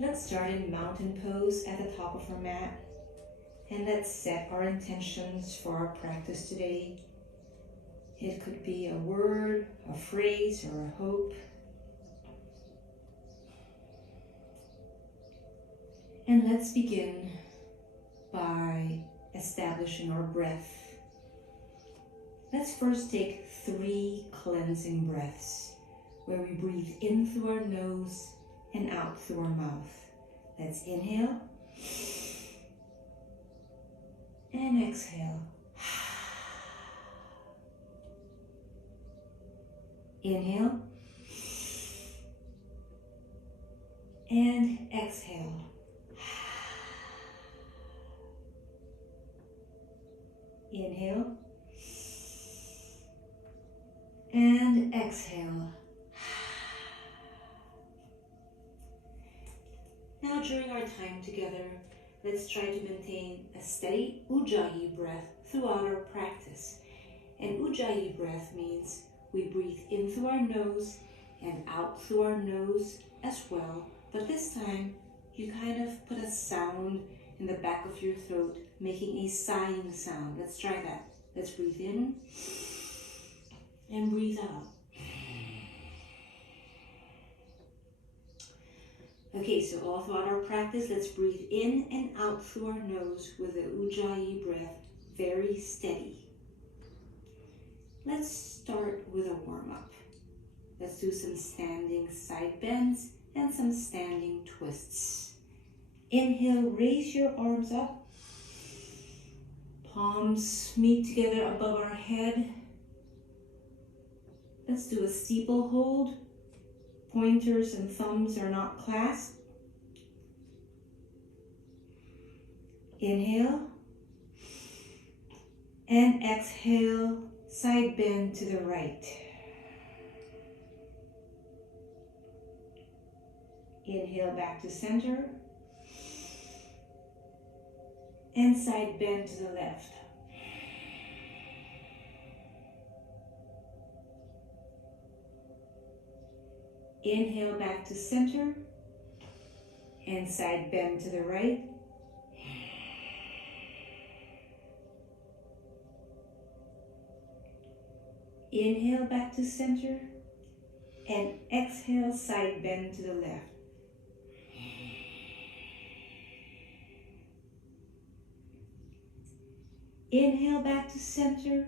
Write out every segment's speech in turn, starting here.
Let's start in mountain pose at the top of our mat. And let's set our intentions for our practice today. It could be a word, a phrase, or a hope. And let's begin by establishing our breath. Let's first take 3 cleansing breaths, where we breathe in through our nose and out through our mouth. Let's inhale and exhale. Inhale and exhale. Inhale and exhale. Now during our time together, let's try to maintain a steady Ujjayi breath throughout our practice. And Ujjayi breath means we breathe in through our nose and out through our nose as well. But this time, you kind of put a sound in the back of your throat, making a sighing sound. Let's try that. Let's breathe in and breathe out. Okay, so all throughout our practice, let's breathe in and out through our nose with the Ujjayi breath, very steady. Let's start with a warm-up. Let's do some standing side bends and some standing twists. Inhale, raise your arms up. Palms meet together above our head. Let's do a steeple hold. Pointers and thumbs are not clasped. Inhale and exhale, side bend to the right. Inhale back to center and side bend to the left. Inhale back to center and side bend to the right. Inhale back to center and exhale, side bend to the left. Inhale back to center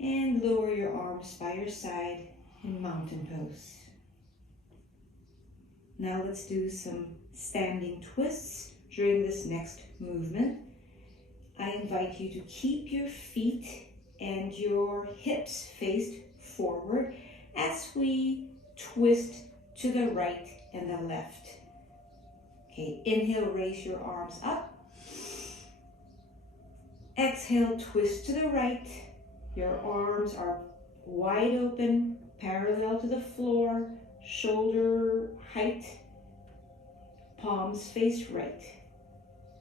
and lower your arms by your side in mountain pose. Now let's do some standing twists during this next movement. I invite you to keep your feet and your hips faced forward as we twist to the right and the left. Okay, inhale, raise your arms up. Exhale, twist to the right. Your arms are wide open, parallel to the floor, shoulder height, palms face right.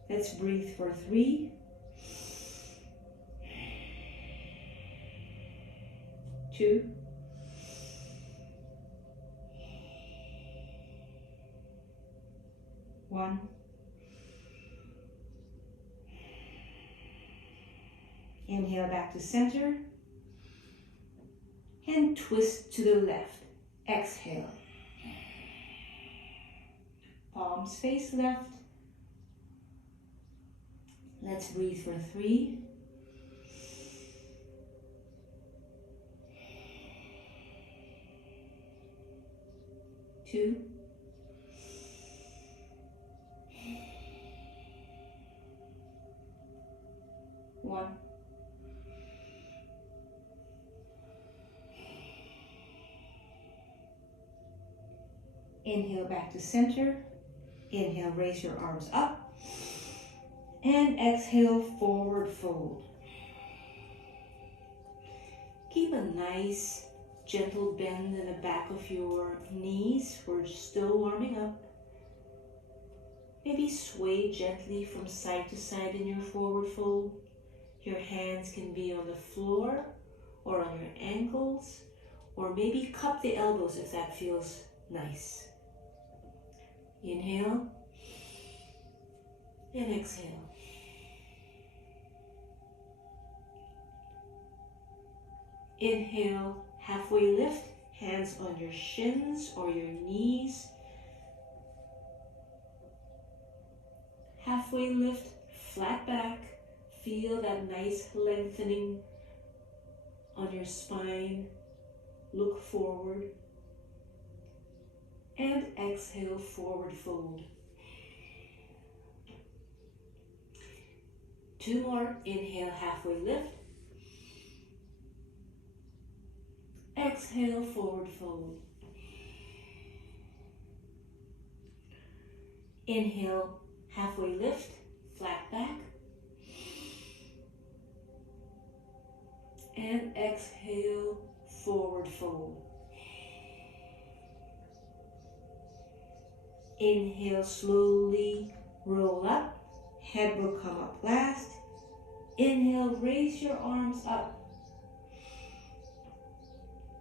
Let's breathe for 3, 2, 1. Inhale back to center and twist to the left. Exhale. Palms face left. Let's breathe for 3, 2, 1. Inhale back to center. Inhale, raise your arms up. And exhale, forward fold. Keep a nice, gentle bend in the back of your knees. We're still warming up. Maybe sway gently from side to side in your forward fold. Your hands can be on the floor or on your ankles, or maybe cup the elbows if that feels nice. Inhale and exhale. Inhale, halfway lift, hands on your shins or your knees. Halfway lift, flat back. Feel that nice lengthening on your spine. Look forward. And exhale, forward fold. 2 more. Inhale, halfway lift. Exhale, forward fold. Inhale, halfway lift, flat back. And exhale, forward fold. Inhale, slowly roll up. Head will come up last. Inhale, raise your arms up.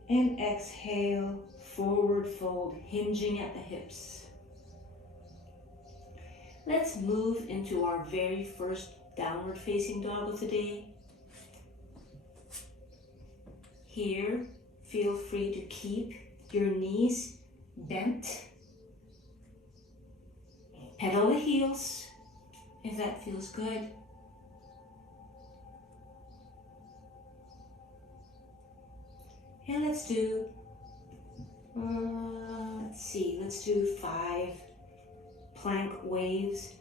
And exhale, forward fold, hinging at the hips. Let's move into our very first downward facing dog of the day. Here, feel free to keep your knees bent. Pedal the heels if that feels good. And let's do, let's do 5 plank waves.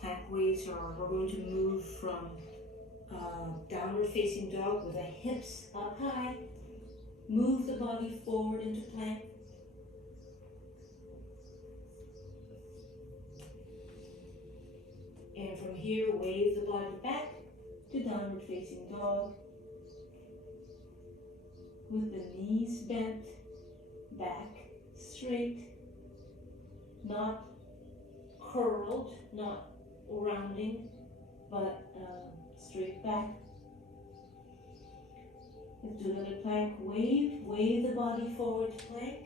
Plank waves are, we're going to move from downward facing dog with the hips up high. Move the body forward into plank. And from here, wave the body back to downward facing dog. With the knees bent, back straight, not curled, not rounding, but straight back. Let's do another plank wave. Wave the body forward to plank.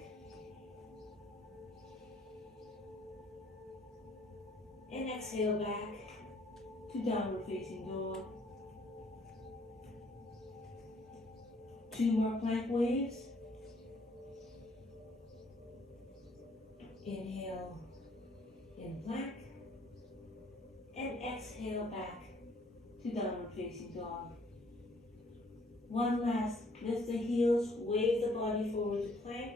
And exhale back to downward facing dog. 2 more plank waves. Inhale in plank. And exhale back to downward facing dog. One last, lift the heels, wave the body forward to plank.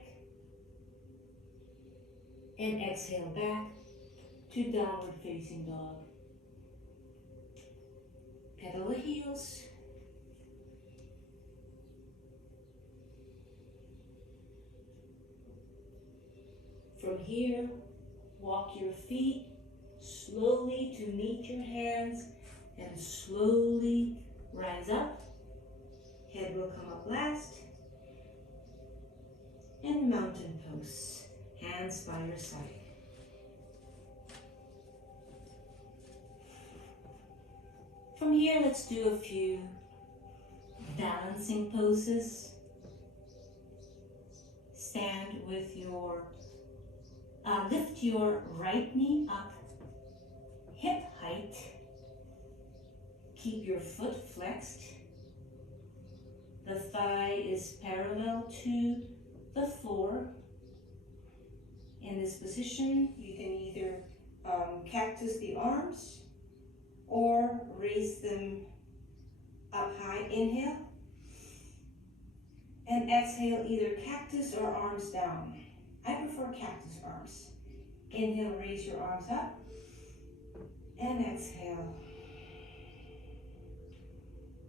And exhale back to downward facing dog. Pedal the heels. From here, walk your feet slowly to meet your hands and slowly rise up. Head will come up last. And mountain pose, hands by your side. From here, let's do a few balancing poses. Stand with your, lift your right knee up, hip height. Keep your foot flexed. The thigh is parallel to the floor. In this position, you can either cactus the arms or raise them up high. Inhale. And exhale, either cactus or arms down. I prefer cactus arms. Inhale, raise your arms up. And exhale.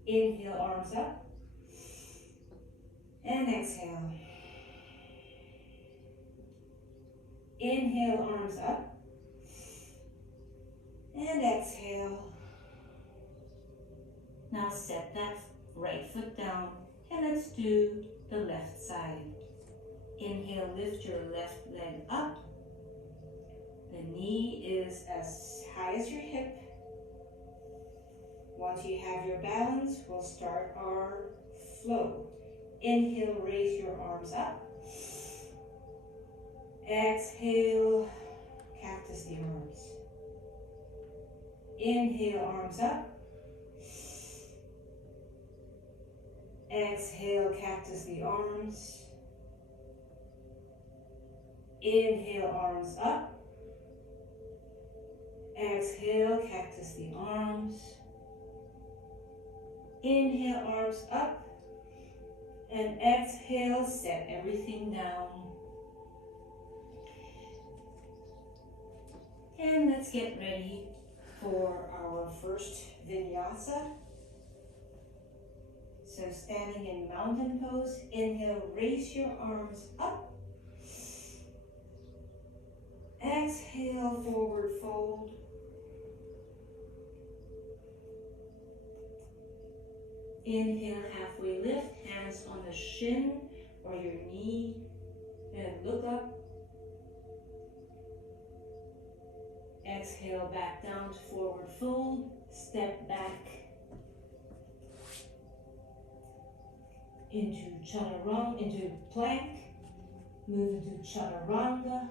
Inhale, arms up. And exhale. Inhale, arms up. And exhale. Now set that right foot down and let's do the left side. Inhale, lift your left leg up. The knee is as high as your hip. Once you have your balance, we'll start our flow. Inhale, raise your arms up. Exhale, cactus the arms. Inhale, arms up. Exhale, cactus the arms. Inhale, arms up. Exhale, cactus the arms. Inhale, arms up. And exhale, set everything down. And let's get ready for our first vinyasa. So standing in mountain pose, inhale, raise your arms up. Exhale, forward fold. Inhale, halfway lift, hands on the shin or your knee, and look up. Exhale, back down to forward fold, step back into chaturanga, into plank, move into chaturanga.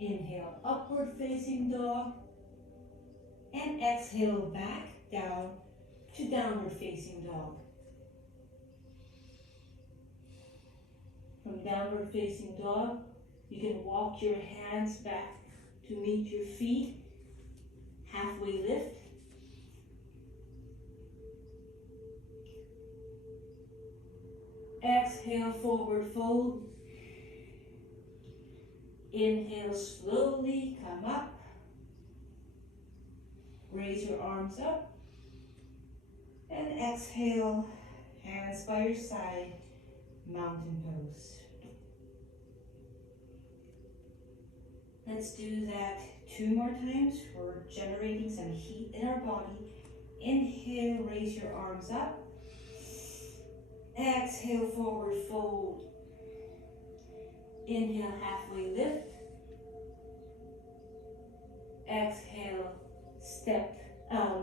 Inhale, upward facing dog, and exhale, back down to downward facing dog. From downward facing dog, you can walk your hands back to meet your feet, halfway lift. Exhale, forward fold. Inhale, slowly come up. Raise your arms up. And exhale, hands by your side, mountain pose. Let's do that 2 more times. We're generating some heat in our body. Inhale, raise your arms up. Exhale, forward fold. Inhale, halfway lift. Exhale,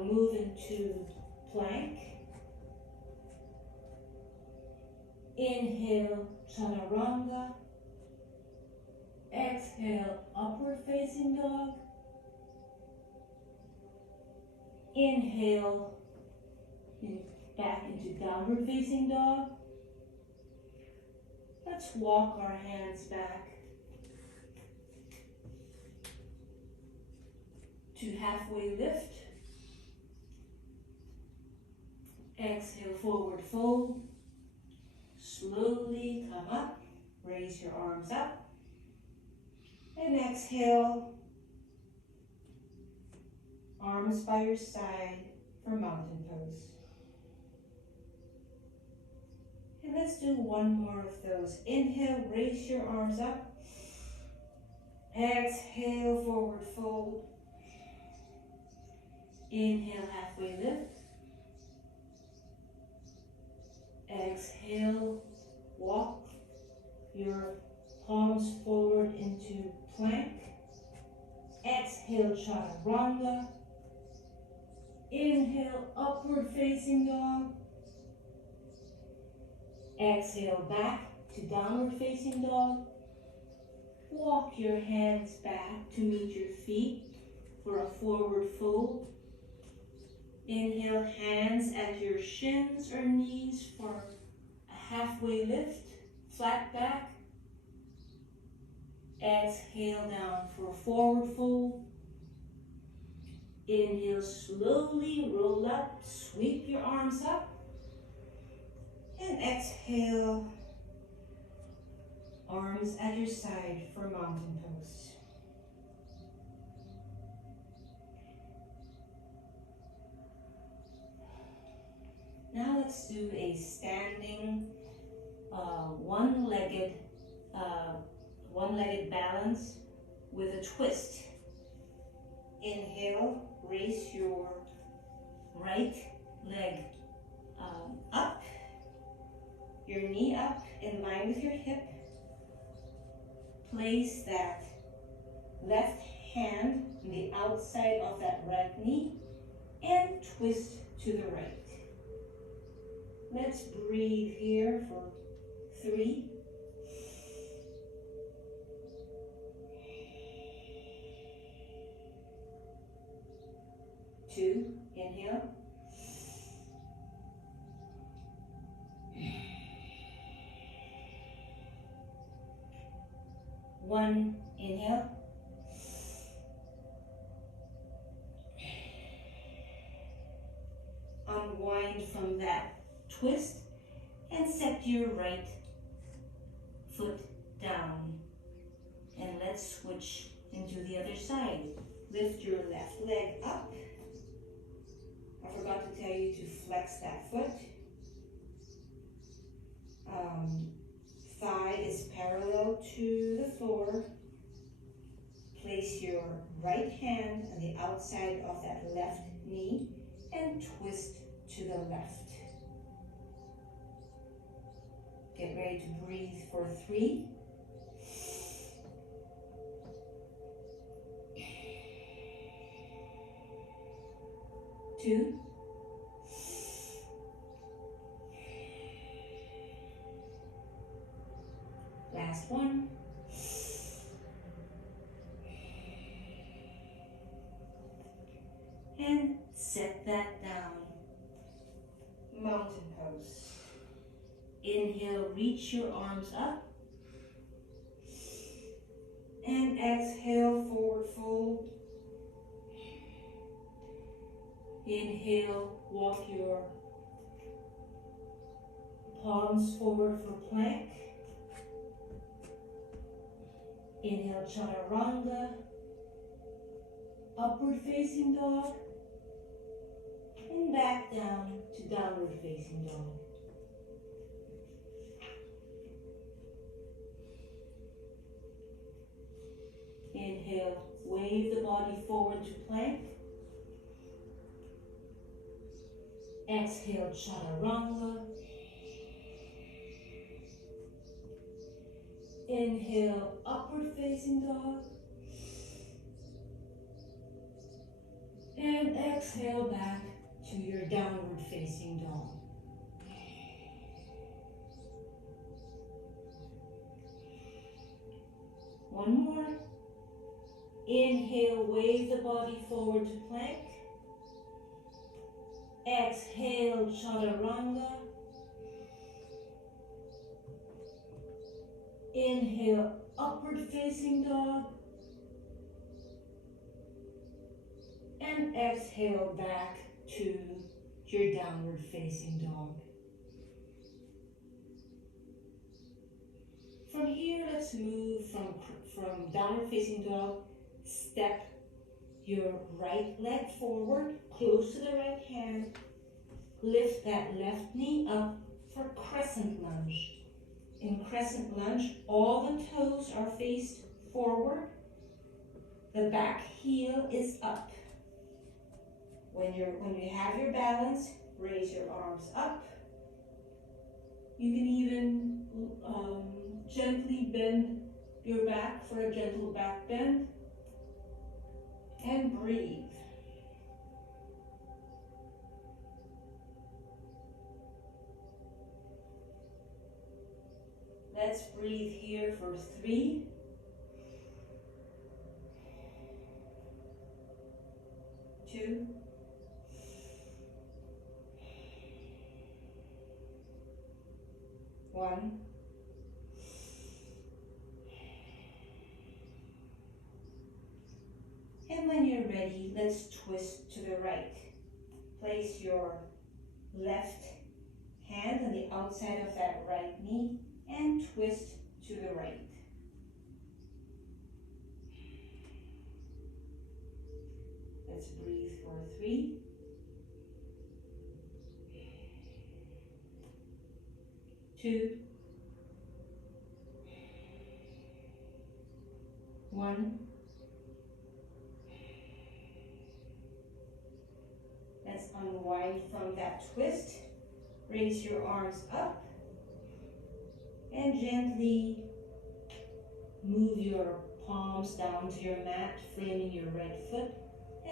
move into plank. Inhale, chaturanga. Exhale, upward facing dog. Inhale, back into downward facing dog. Let's walk our hands back to halfway lift. Exhale, forward fold. Slowly come up, raise your arms up. And exhale, arms by your side for mountain pose. And let's do 1 more of those. Inhale, raise your arms up. Exhale, forward fold. Inhale, halfway lift. Exhale, walk your palms forward into plank. Exhale, chaturanga. Inhale, upward facing dog. Exhale, back to downward facing dog. Walk your hands back to meet your feet for a forward fold. Inhale, hands at your shins or knees for a halfway lift, flat back. Exhale down for a forward fold. Inhale, slowly roll up, sweep your arms up. And exhale, arms at your side for mountain pose. Now let's do a standing one-legged balance with a twist. Inhale, raise your right leg up, your knee up in line with your hip. Place that left hand on the outside of that right knee and twist to the right. Let's breathe here for 3, 2, inhale. 1, inhale. Unwind from that twist and set your right foot down. And let's switch into the other side. Lift your left leg up. I forgot to tell you to flex that foot. Thigh is parallel to the floor. Place your right hand on the outside of that left knee and twist to the left. Get ready to breathe for 3. 2. Last one. And set that down. Mountain pose. Inhale, reach your arms up. And exhale, forward fold. Inhale, walk your palms forward for plank. Inhale, chaturanga. Upward facing dog. And back down to downward facing dog. Inhale, wave the body forward to plank. Exhale, chaturanga. Inhale, upward facing dog. And exhale back to your downward facing dog. One more. Inhale, wave the body forward to plank. Exhale, chaturanga. Inhale, upward facing dog. And exhale back to your downward facing dog. From here, let's move from downward facing dog. Step your right leg forward, close to the right hand. Lift that left knee up for crescent lunge. In crescent lunge, all the toes are faced forward. The back heel is up. When you have your balance, raise your arms up. You can even gently bend your back for a gentle back bend. And breathe. Let's breathe here for 3. 2. 1. And when you're ready, let's twist to the right. Place your left hand on the outside of that right knee and twist to the right. Let's breathe for 3. 2. 1. Let's unwind from that twist. Raise your arms up and gently move your palms down to your mat, framing your right foot,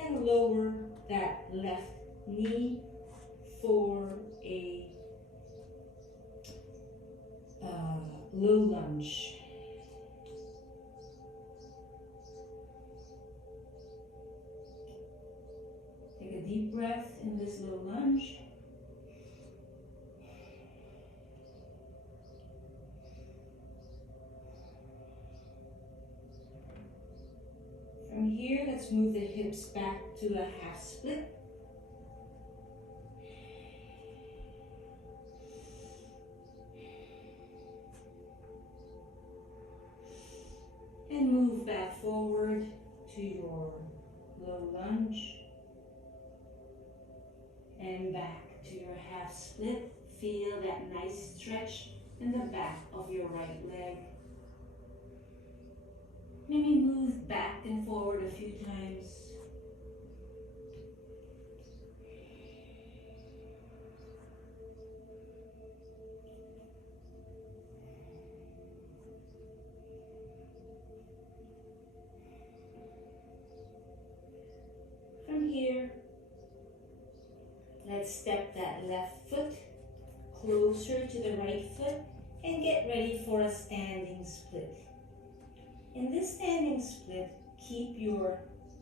and lower that left knee for a low lunge. Take a deep breath in this low lunge. From here, let's move the hips back to a half split. And move back forward to your low lunge. And back to your half split. Feel that nice stretch in the back of your right leg. Maybe move back and forward a few times. From here, let's step that left foot closer to the right foot and get ready for a standing split. In this standing split, keep your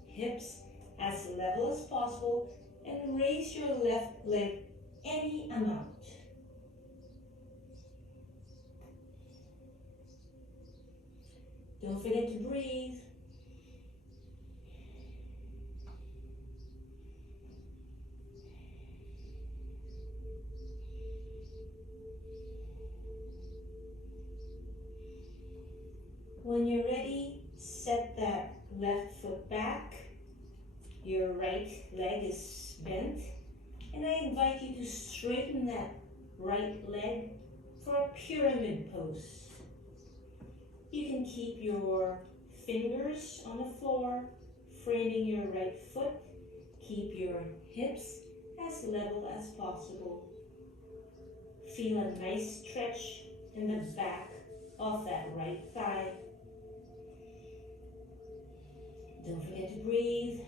hips as level as possible and raise your left leg any amount. Don't forget to breathe. When you're ready, set that left foot back. Your right leg is bent. And I invite you to straighten that right leg for a pyramid pose. You can keep your fingers on the floor, framing your right foot. Keep your hips as level as possible. Feel a nice stretch in the back of that right thigh. Don't forget to breathe.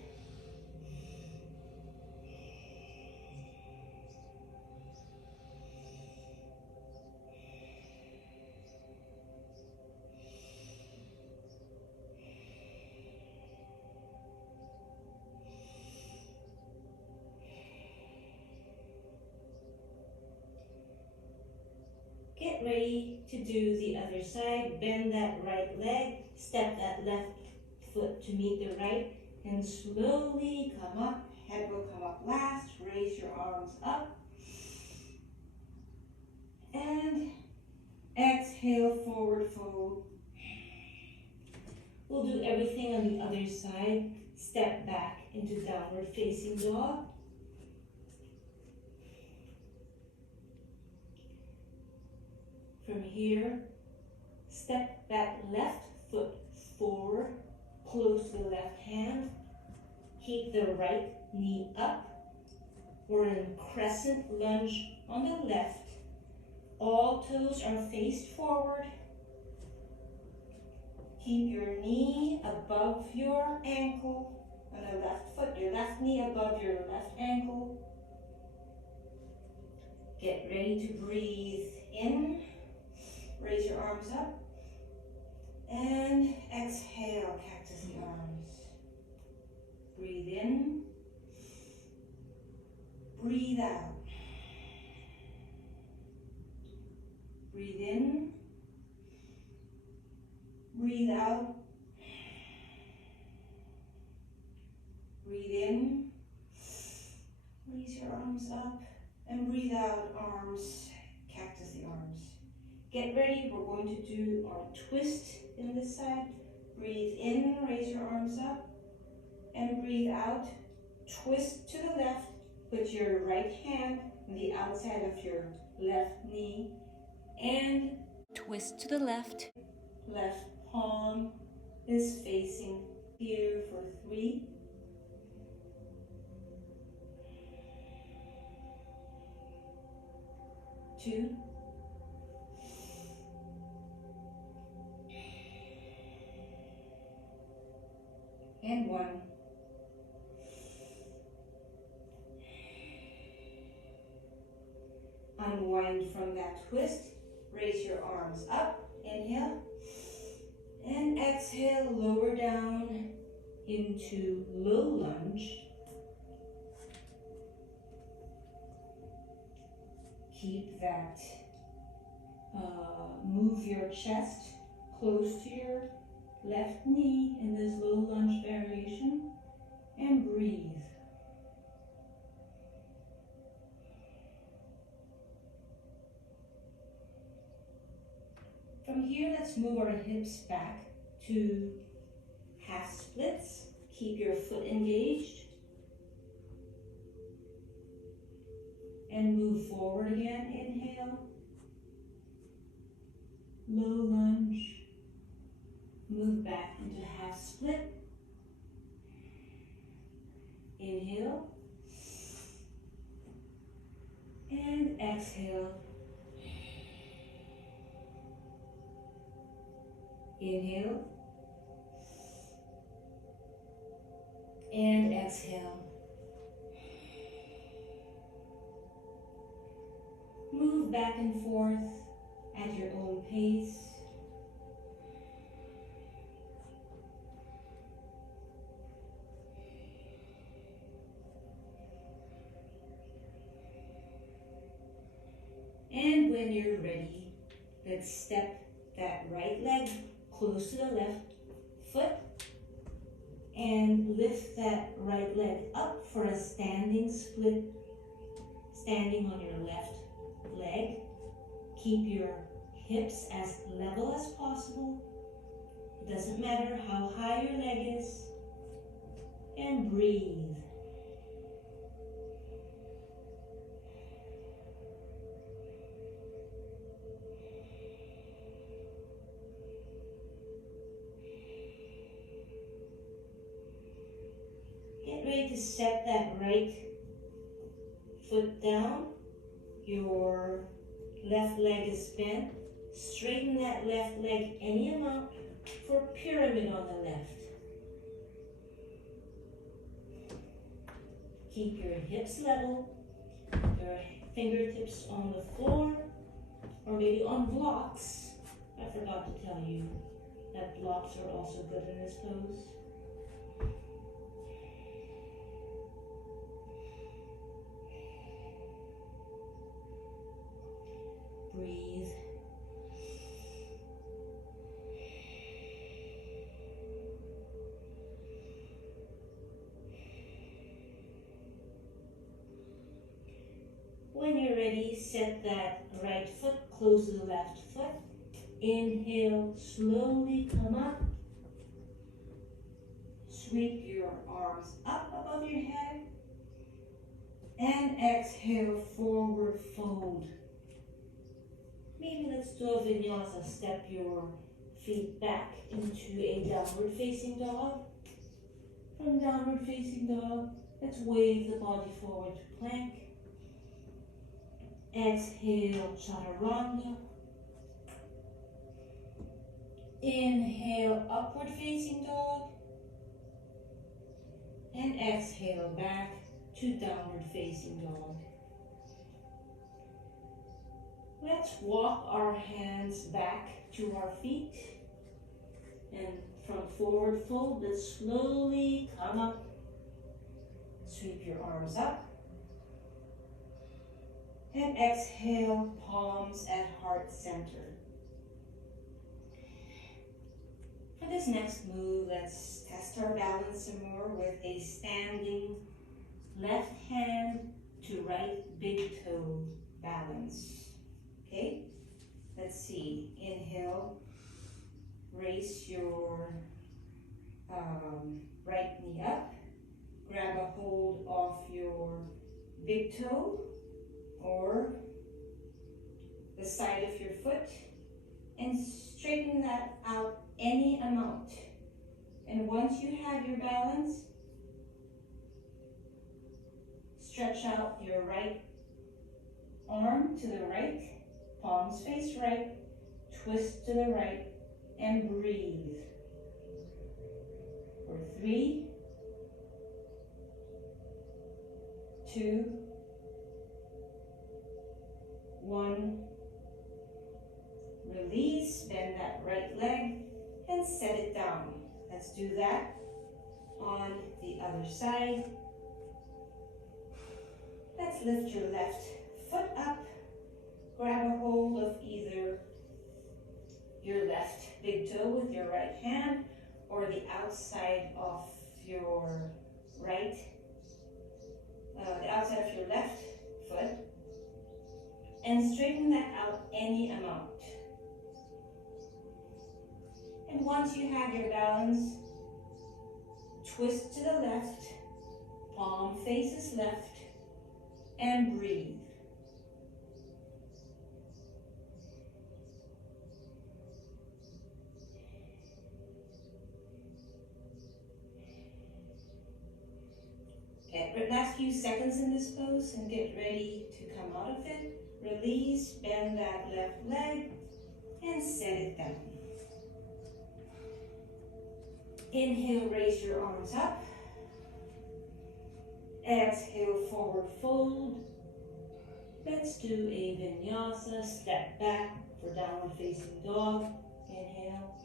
Get ready to do the other side. Bend that right leg, step that left foot to meet the right, and slowly come up. Head will come up last. Raise your arms up. And exhale, forward fold. We'll do everything on the other side. Step back into downward facing dog. From here, step that left foot forward, close to the left hand. Keep the right knee up. We're in crescent lunge on the left. All toes are faced forward. Keep your knee above your ankle on the left foot, your left knee above your left ankle. Get ready to breathe in. Raise your arms up. And exhale, cactus the arms. Breathe in. Breathe out. Breathe in. Breathe out. Breathe in. Raise your arms up. And breathe out, arms, cactus the arms. Get ready, we're going to do our twist in this side. Breathe in, raise your arms up. And breathe out, twist to the left. Put your right hand on the outside of your left knee. And twist to the left. Left palm is facing here for 3. 2. And 1. Unwind from that twist. Raise your arms up. Inhale. And exhale, lower down into low lunge. keep that, move your chest close to your left knee in this low lunge variation, and breathe. From here, let's move our hips back to half splits. Keep your foot engaged. And move forward again. Inhale. Low lunge. Move back into half split. Inhale. And exhale. Inhale. And exhale. Move back and forth at your own pace. And when you're ready, let's step that right leg close to the left foot and lift that right leg up for a standing split, standing on your left leg. Keep your hips as level as possible. It doesn't matter how high your leg is. And breathe. Get ready to set that right foot down. Your left leg is bent. Straighten that left leg any amount for pyramid on the left. Keep your hips level, your fingertips on the floor, or maybe on blocks. I forgot to tell you that blocks are also good in this pose. Breathe. When you're ready, set that right foot close to the left foot. Inhale, slowly come up. Sweep your arms up above your head. And exhale, forward fold. Maybe let's do a vinyasa. Step your feet back into a downward facing dog. From downward facing dog, let's wave the body forward to plank. Exhale, chaturanga. Inhale, upward facing dog. And exhale back to downward facing dog. Let's walk our hands back to our feet. And from forward fold, let's slowly come up. Sweep your arms up. And exhale, palms at heart center. For this next move, let's test our balance some more with a standing left hand to right big toe balance. Okay, let's see. Inhale, raise your right knee up. Grab a hold of your big toe or the side of your foot and straighten that out any amount. And once you have your balance, stretch out your right arm to the right, palms face right, twist to the right, and breathe. For 3, 2, 1. Release, bend that right leg, and set it down. Let's do that on the other side. Let's lift your left foot up grab a hold of either your left big toe with your right hand or the outside of your the outside of your left foot, and straighten that out any amount. And once you have your balance, twist to the left, palm faces left, and breathe. Last few seconds in this pose and get ready to come out of it. Release, bend that left leg, and set it down. Inhale, raise your arms up. Exhale, forward fold. Let's do a vinyasa, step back for downward facing dog. Inhale.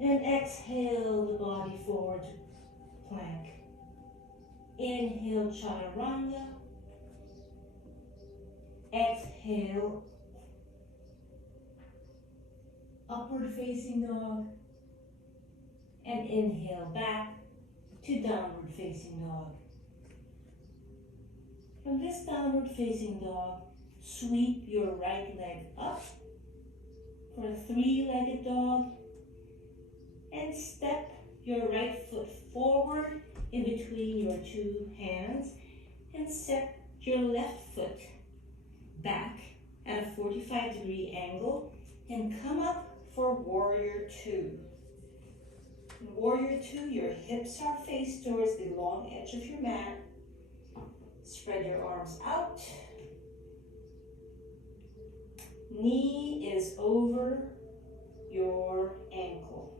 And exhale the body forward to plank. Inhale, chaturanga. Exhale, upward facing dog. And inhale back to downward facing dog. From this downward facing dog, sweep your right leg up for a three-legged dog and step your right foot forward in between your two hands and set your left foot back at a 45-degree angle and come up for warrior two. In warrior two, your hips are faced towards the long edge of your mat. Spread your arms out. Knee is over your ankle.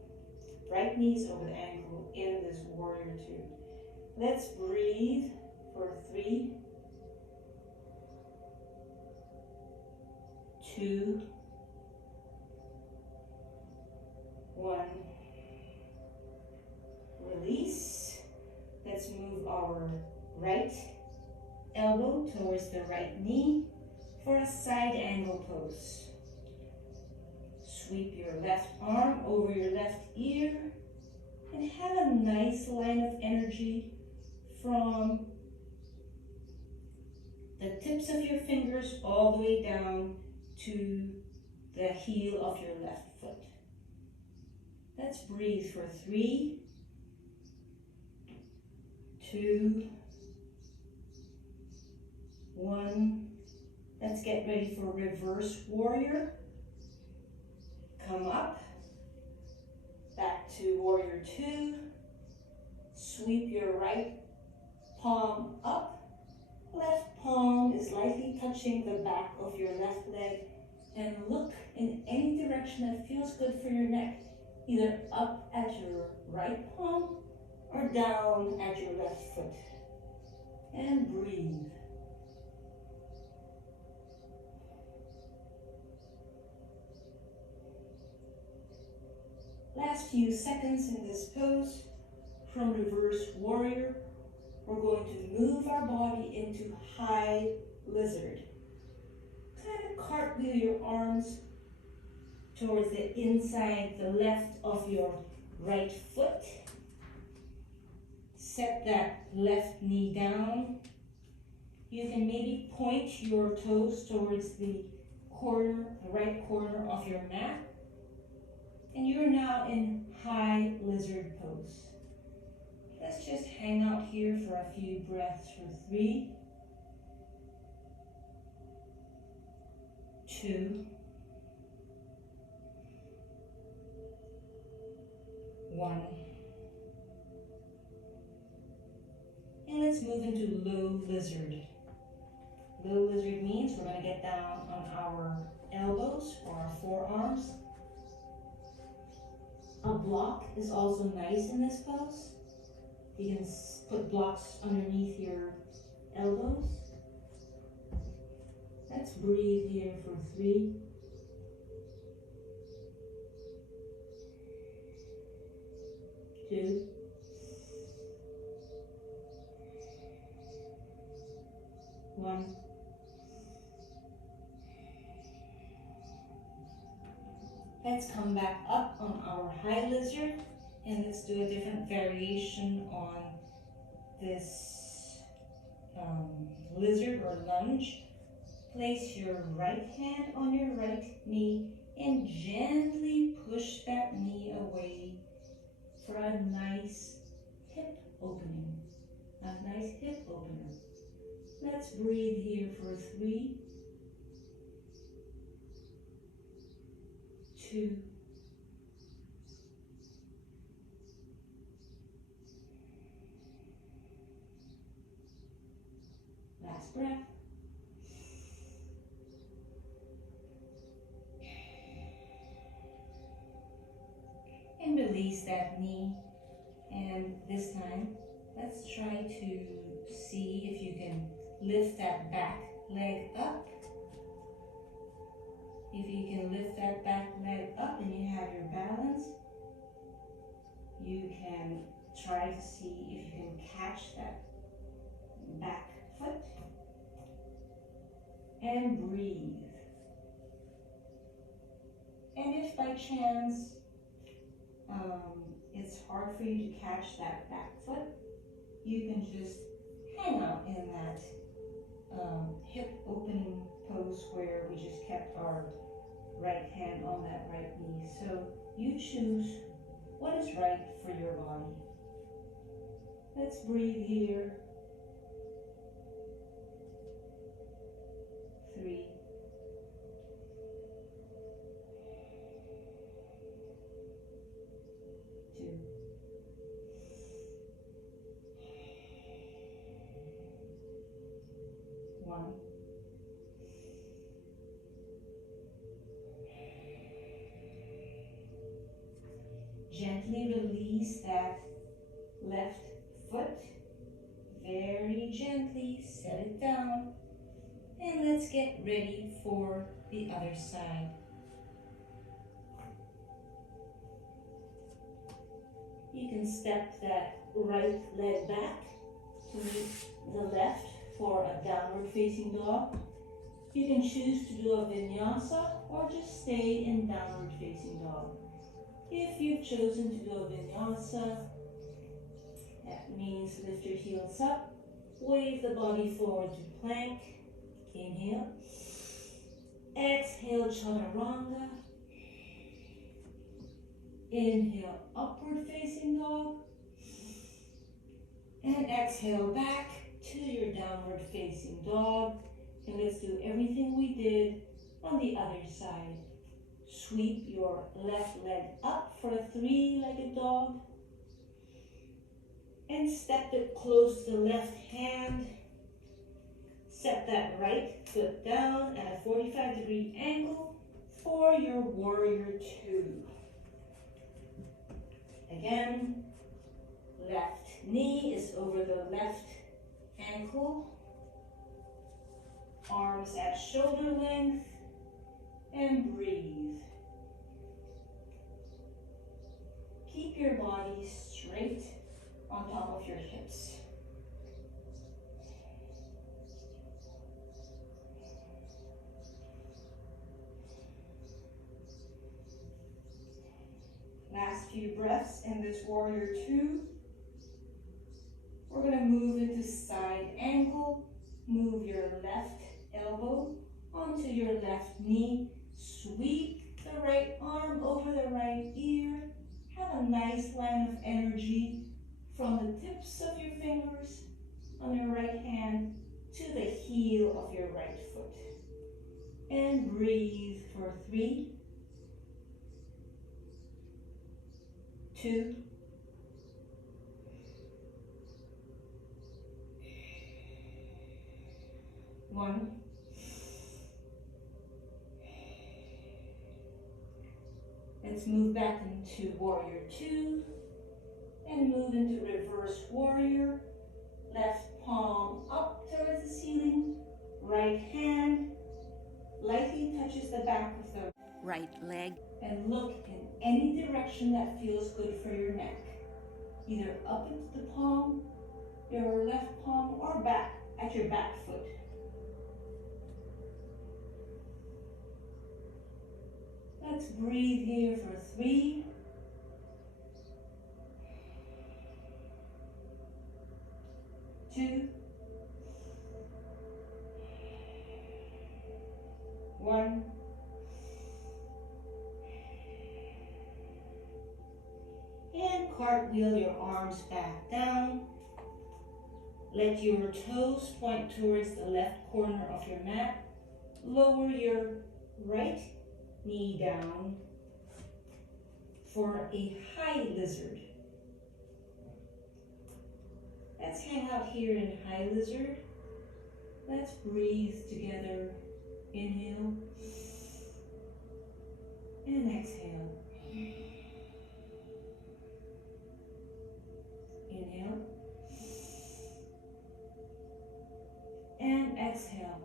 Right knee is over the ankle in this warrior two. Let's breathe for 3, 2, 1. Release. Let's move our right elbow towards the right knee for a side angle pose. Sweep your left arm over your left ear and have a nice line of energy from the tips of your fingers all the way down to the heel of your left foot. Let's breathe for 3, 2, 1. Let's get ready for reverse warrior. Come up, back to warrior two. Sweep your right palm up. Left palm is lightly touching the back of your left leg, and look in any direction that feels good for your neck, either up at your right palm or down at your left foot. And breathe. Last few seconds in this pose. From reverse warrior, we're going to move our body into high lizard. Kind of cartwheel your arms towards the inside, the left of your right foot. Set that left knee down. You can maybe point your toes towards the corner, the right corner of your mat. And you're now in high lizard pose. Let's just hang out here for a few breaths for 3, 2, 1. And let's move into low lizard. Low lizard means we're going to get down on our elbows or our forearms. A block is also nice in this pose. You can put blocks underneath your elbows. Let's breathe here for 3, 2, 1. Let's come back up on our high lizard and let's do a different variation on this lizard or lunge. Place your right hand on your right knee and gently push that knee away for a nice hip opening. A nice hip opener. Let's breathe here for 3, 2, last breath. And release that knee. And this time, let's try to see if you can lift that back leg up. If you can lift that back leg up and you have your balance, you can try to see if you can catch that back foot and breathe. And if by chance it's hard for you to catch that back foot, you can just hang out in that hip opening pose where we just kept our right hand on that right knee. So you choose what is right for your body. Let's breathe here. 3, 2, 1. Gently release that left foot. Very gently set it down. And let's get ready for the other side. You can step that right leg back to meet the left for a downward facing dog. You can choose to do a vinyasa or just stay in downward facing dog. If you've chosen to do a vinyasa, that means lift your heels up, wave the body forward to plank. Inhale. Exhale, chaturanga. Inhale, upward facing dog. And exhale back to your downward facing dog. And let's do everything we did on the other side. Sweep your left leg up for a 3-legged dog. And step it close to the left hand. Set that right foot down at a 45-degree angle for your warrior 2. Again, left knee is over the left ankle. Arms at shoulder length. And breathe. Keep your body straight on top of your hips. Last few breaths in this warrior 2. We're going to move into side angle. Move your left elbow onto your left knee. Sweep the right arm over the right ear. Have a nice line of energy from the tips of your fingers on your right hand to the heel of your right foot. And breathe for 3, 2, 1. Let's move back into warrior 2 and move into reverse warrior. Left palm up towards the ceiling. Right hand lightly touches the back of the right leg. And look in any direction that feels good for your neck. Either up into the palm, your left palm, or back at your back foot. Let's breathe here for 3, 2, 1. And cartwheel your arms back down. Let your toes point towards the left corner of your mat. Lower your right knee down for a high lizard. Let's hang out here in high lizard. Let's breathe together. Inhale and exhale. Inhale and exhale.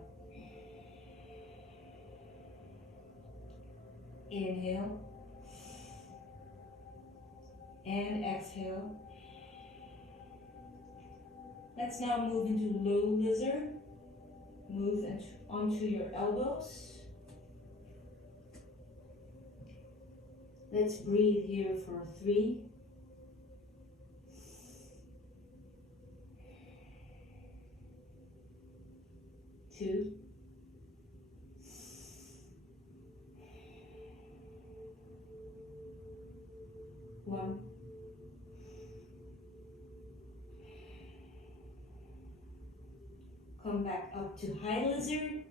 Inhale and exhale. Let's now move into low lizard. Move onto your elbows. Let's breathe here for 3, 2, 1. Come back up to high lizard.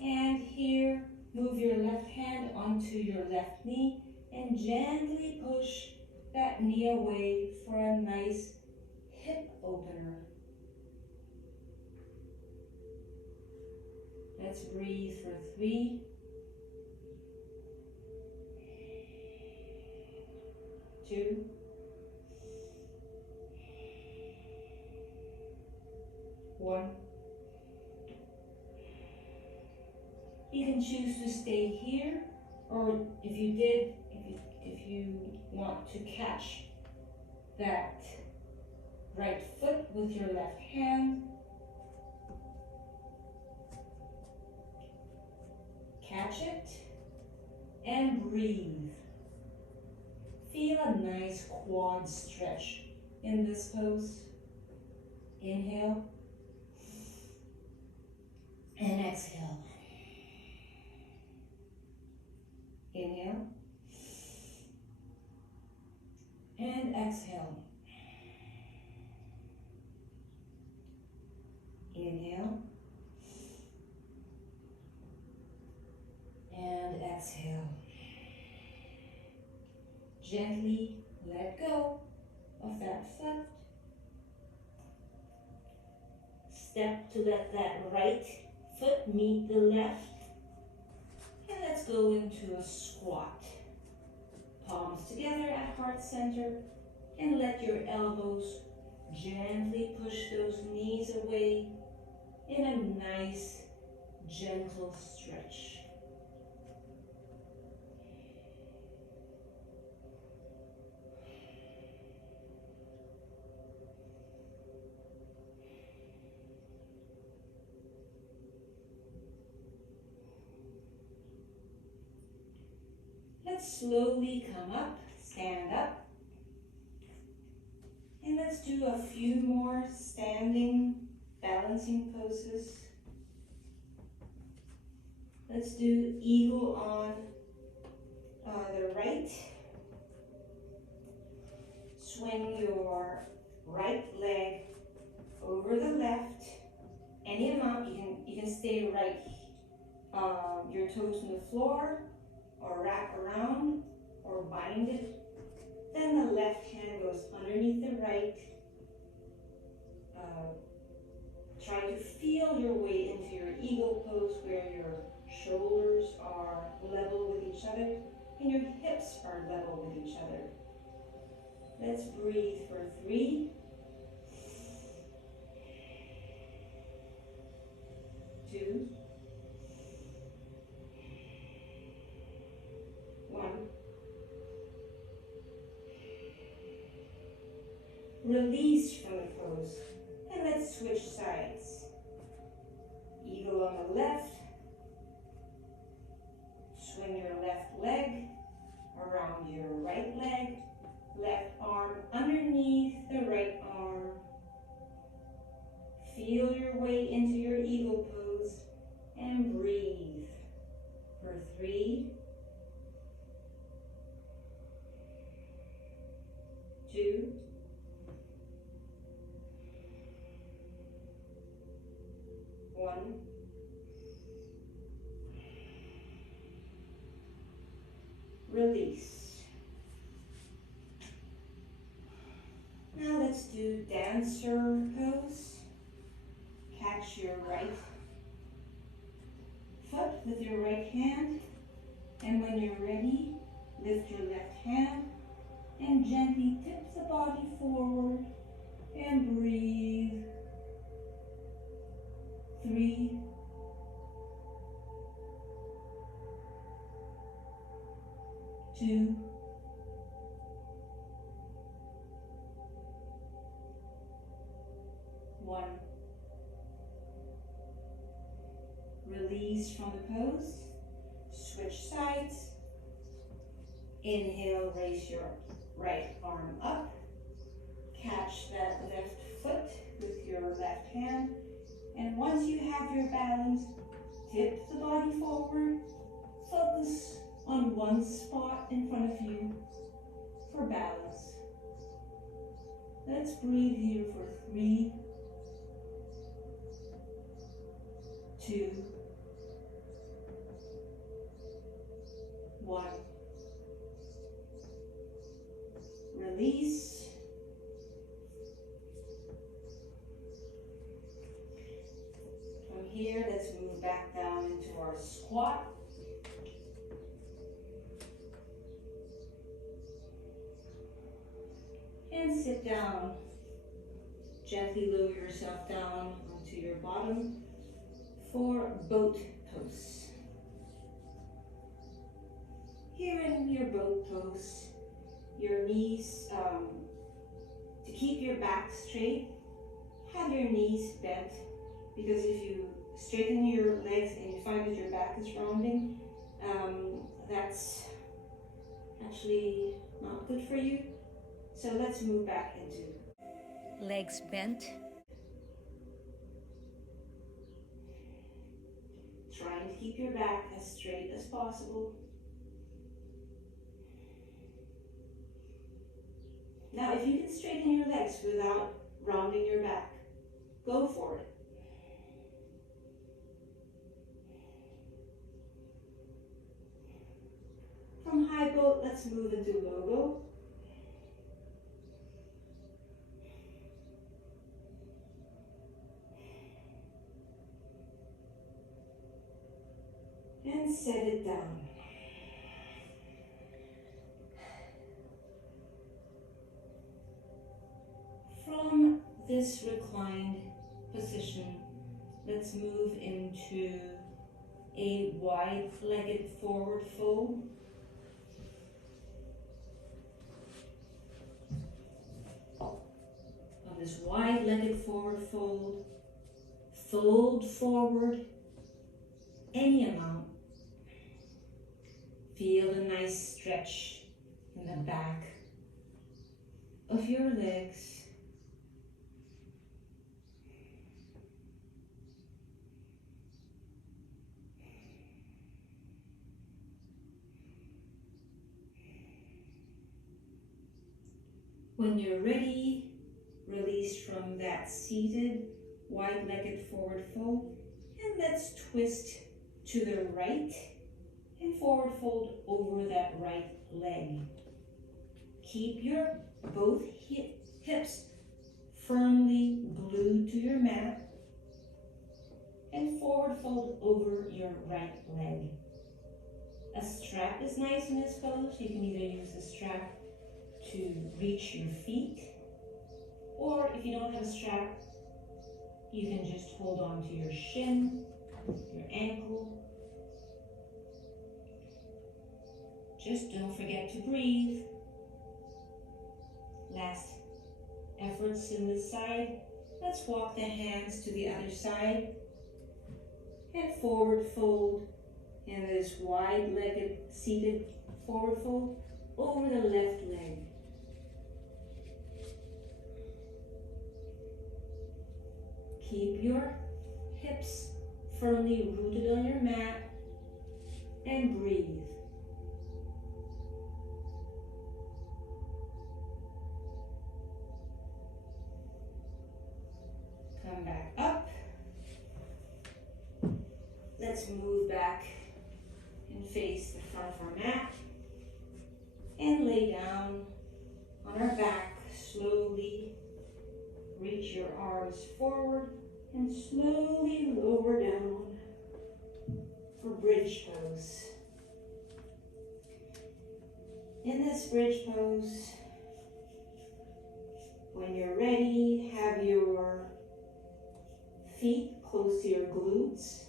And here, move your left hand onto your left knee and gently push that knee away for a nice hip opener. Let's breathe for 3, 2, 1. You can choose to stay here, or if you want to catch that right foot with your left hand, catch it and breathe. Feel a nice quad stretch in this pose. Inhale and exhale. Inhale and exhale. Inhale and exhale. Gently let go of that foot. Step to let that right foot meet the left. And let's go into a squat. Palms together at heart center, and let your elbows gently push those knees away in a nice, gentle stretch. Let's slowly come up, stand up. And let's do a few more standing balancing poses. Let's do eagle on the right. Swing your right leg over the left. Any amount, you can stay right, your toes on the floor, or wrap around, or bind it. Then the left hand goes underneath the right. Try to feel your way into your eagle pose where your shoulders are level with each other and your hips are level with each other. Let's breathe for 3, 2, 1. Release from the pose, and let's switch sides. Eagle on the left. Swing your left leg let's do dancer pose. Catch your right foot with your right hand, and when you're ready, lift your left hand and gently tip the body forward and breathe. 3, 2, 1. Release from the pose. Switch sides. Inhale, raise your right arm up. Catch that left foot with your left hand. And once you have your balance, tip the body forward. Focus on one spot in front of you for balance. Let's breathe here for 3, 2, 1. Release. From here, let's move back down into our squat. And sit down. Gently lower yourself down onto your bottom for boat pose. Here in your boat pose, your knees, to keep your back straight, have your knees bent, because if you straighten your legs and you find that your back is rounding, that's actually not good for you. So let's move back into legs bent. Trying to keep your back as straight as possible. Now, if you can straighten your legs without rounding your back, go for it. From high boat, let's move into low boat. And set it down. From this reclined position, let's move into a wide-legged forward fold. On this wide-legged forward fold, fold forward any amount. Feel a nice stretch in the back of your legs. When you're ready, release from that seated, wide-legged forward fold, and let's twist to the right and forward fold over that right leg. Keep your both hips firmly glued to your mat and forward fold over your right leg. A strap is nice in this pose. You can either use the strap to reach your feet, or if you don't have a strap, you can just hold on to your shin, your ankle. Just don't forget to breathe. Last efforts in this side. Let's walk the hands to the other side and forward fold, and this wide-legged seated forward fold over the left leg. Keep your hips firmly rooted on your mat and breathe. Come back up. Let's move back and face the front of our mat and lay down on our back slowly reach your arms forward and slowly lower down for bridge pose. In this bridge pose, when you're ready, have your feet close to your glutes.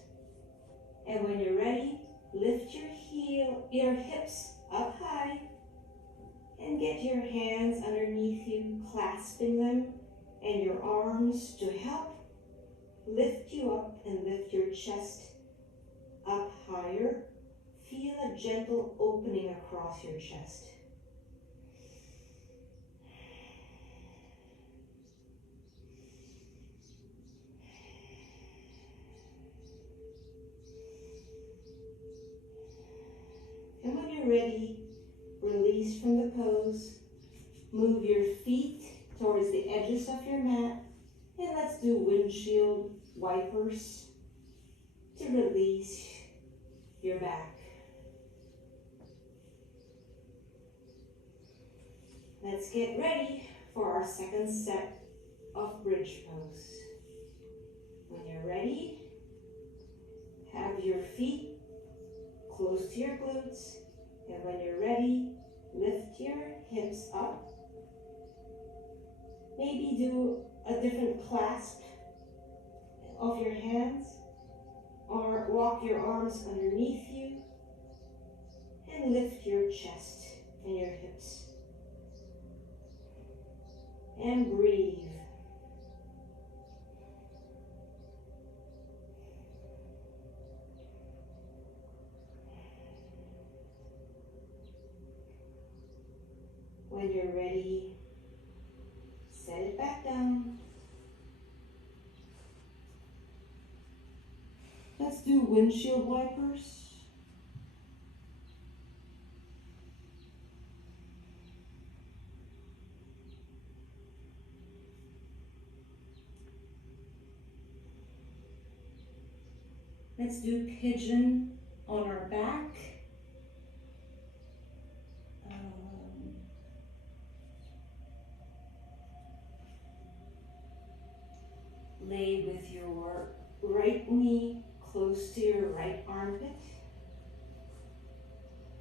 And when you're ready, lift your hips up high and get your hands underneath you, clasping them, and your arms to help lift you up and lift your chest up higher. Feel a gentle opening across your chest. And when you're ready, release from the pose. Move your feet towards the edges of your mat. And let's do windshield wipers to release your back. Let's get ready for our second set of bridge pose. When you're ready, have your feet close to your glutes, and when you're ready, lift your hips up. Maybe do a different clasp of your hands, or walk your arms underneath you and lift your chest and your hips. And breathe. When you're ready, set it back down. Let's do windshield wipers. Let's do pigeon on our back. Lay with your right knee close to your right armpit.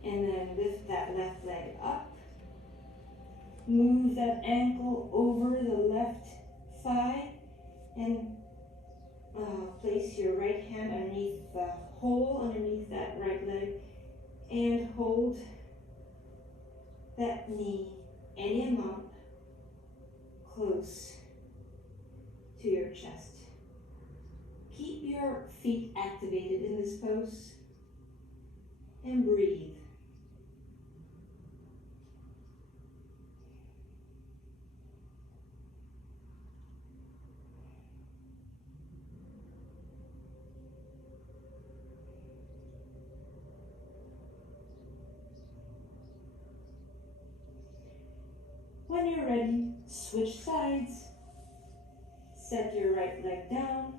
And then lift that left leg up. Move that ankle over the left thigh and place your right hand underneath the hole underneath that right leg and hold that knee any amount close to your chest. Keep your feet activated in this pose and breathe. When you're ready, switch sides. Set your right leg down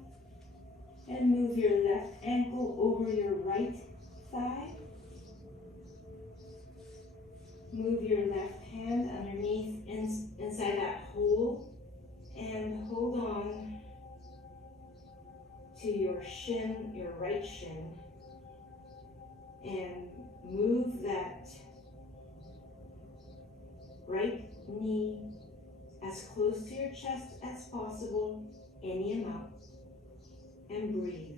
and move your left ankle over your right thigh. Move your left hand underneath inside that hole and hold on to your shin, your right shin, and move that right knee as close to your chest as possible, any amount, and breathe.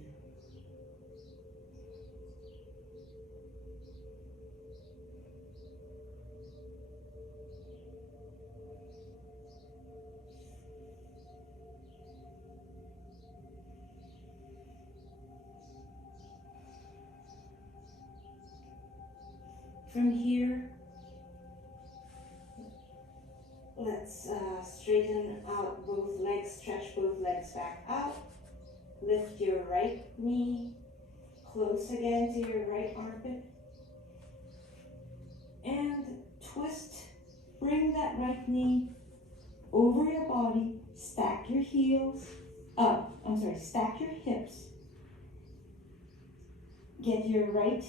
From here, let's straighten out both legs, stretch both legs back out. Lift your right knee close again to your right armpit. And twist, bring that right knee over your body, stack your heels up, stack your hips. Get your right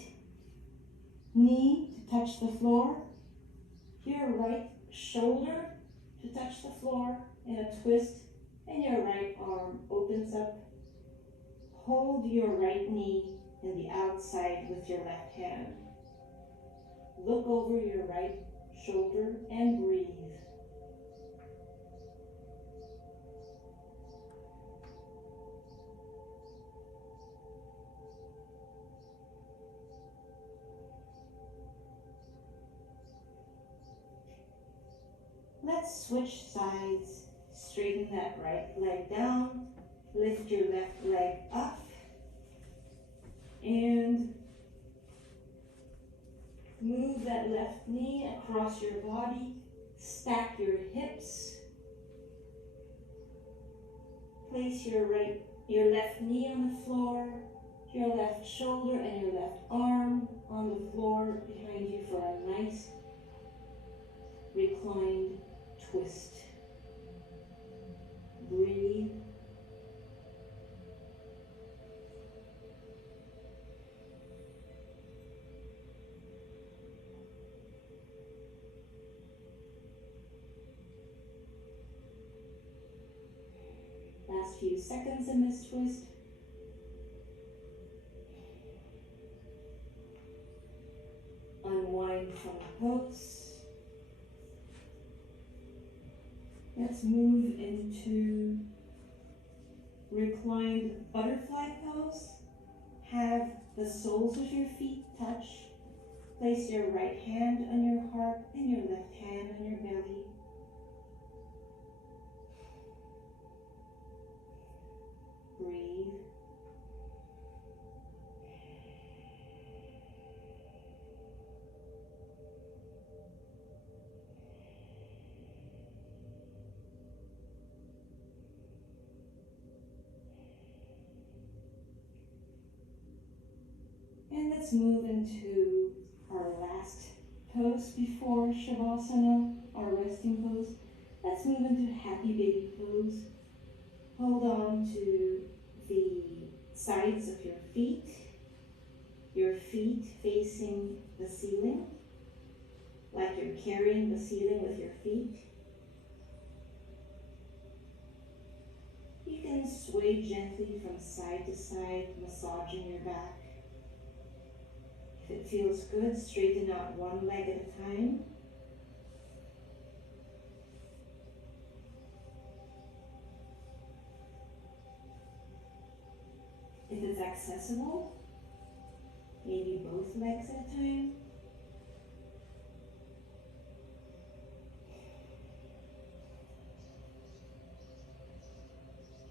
knee to touch the floor, your right shoulder to touch the floor in a twist, and your right arm opens up. Hold your right knee in the outside with your left hand. Look over your right shoulder and breathe. Let's switch sides. Straighten that right leg down. Lift your left leg up. And move that left knee across your body. Stack your hips. Place your left knee on the floor, your left shoulder and your left arm on the floor behind you for a nice reclined twist. Breathe. Last few seconds in this twist. Unwind from the pose. Let's move into reclined butterfly pose. Have the soles of your feet touch. Place your right hand on your heart and your left hand on your belly. Breathe. And let's move into our last pose before Shavasana, our resting pose. Let's move into happy baby pose. Hold on to the sides of your feet facing the ceiling, like you're carrying the ceiling with your feet. You can sway gently from side to side, massaging your back. If it feels good, straighten out one leg at a time. If it's accessible, maybe both legs at a time.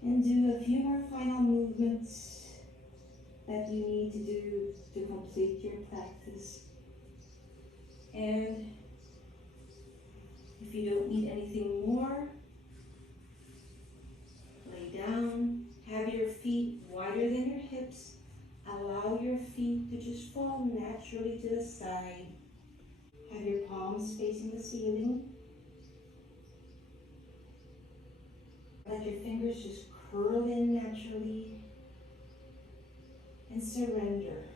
And do a few more final movements that you need to do to complete your practice. And if you don't need anything more, lay down, have your feet wider than your hips. Allow your feet to just fall naturally to the side. Have your palms facing the ceiling. Let your fingers just curl in naturally and surrender.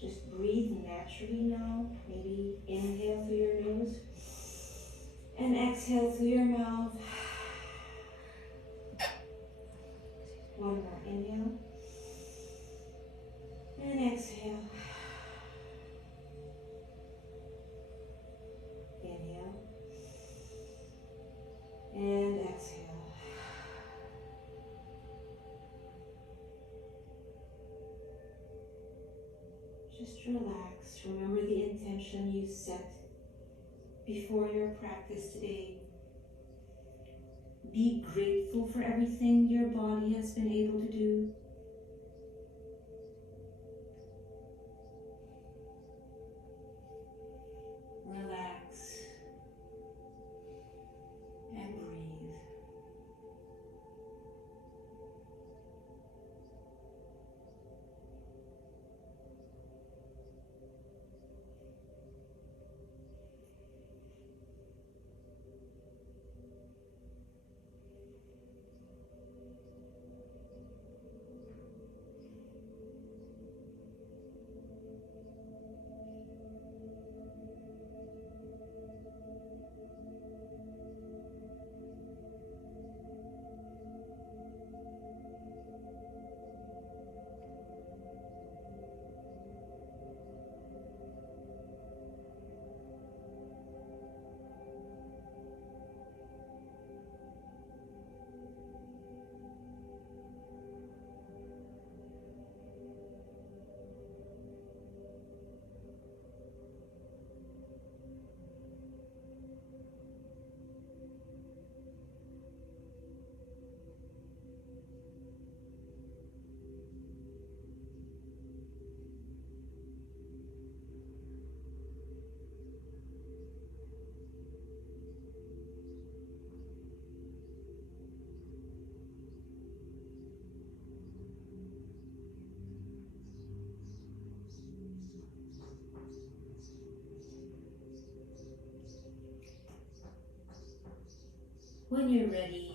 Just breathe naturally now. Maybe inhale through your nose and exhale through your mouth. One more inhale and exhale. Inhale and exhale. Just relax. Remember the intention you set before your practice today. Be grateful for everything your body has been able to do. Relax and breathe. When you're ready,